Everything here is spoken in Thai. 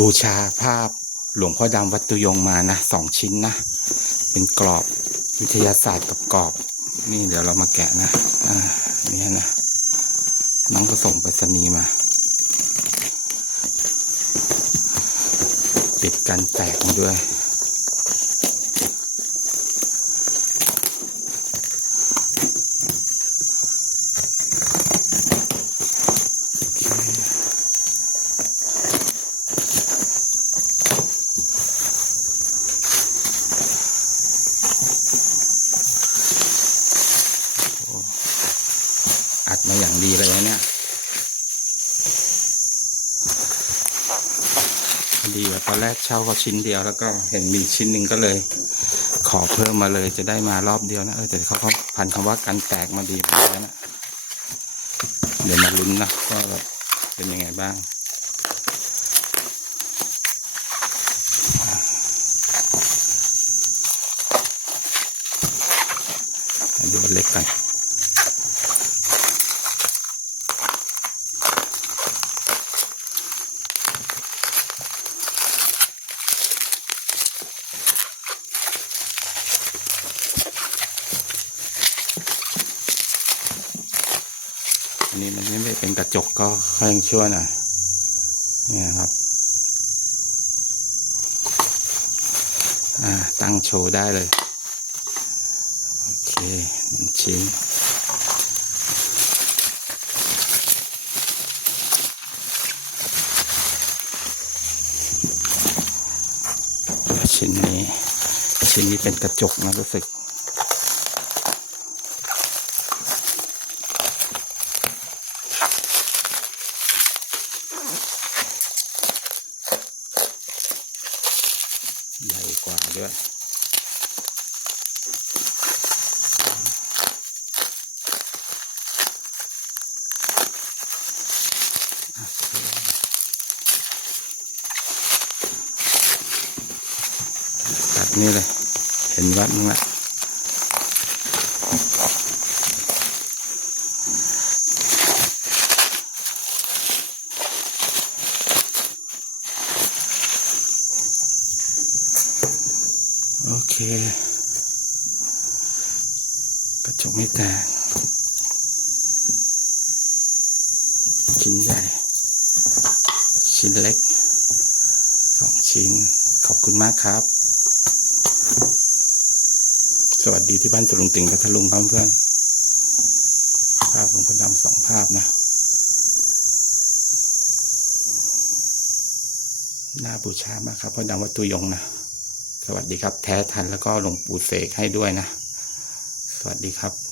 บูชาภาพหลวงพ่อดำวัดตุยงมานะสองชิ้นนะ เป็นกรอบวิทยาศาสตร์กับกรอบ นี่เดี๋ยวเรามาแกะนะอ่านี่นะน้องก็ส่งไปรษณีย์มา ติดกันแตกด้วย มาอย่างดีเลยเนี่ยดีกว่าตอนแรกเช่าก็ชิ้นเดียวแล้วก็เห็นมีชิ้นหนึ่งก็เลย ขอเพิ่มมาเลยจะได้มารอบเดียวนะเออแต่เขาก็พันคำว่ากันแตกมาดีเหมือนะเดี๋ยวมาลุ้นนะว่าแบบเป็นยังไงบ้างอันนี้มันเล็กกัน อันนี้มันไม่เป็นกระจกก็ค่อยชั่วหน่อยนี่ยครับ อ่า ตั้งโชว์ได้เลย โอเคหนึ่งชิ้นชิ้นนี้ ชิ้นนี้เป็นกระจกนะรู้สึก กว่าด้วยตัดนี่เลย เห็นวัดมั้งละ โอเค กระจกไม่แตกชิ้นใหญ่ ชิ้นเล็กสองชิ้น ขอบคุณมากครับ สวัสดีที่บ้านสลุงติงพัทลุงครับเพื่อนภาพหลวงพ่อดำสองภาพนะน่าบูชามากครับพ่อดำวัดตุยงนะ สวัสดีครับ แท้ทันแล้วก็หลวงปู่เสกให้ด้วยนะ สวัสดีครับ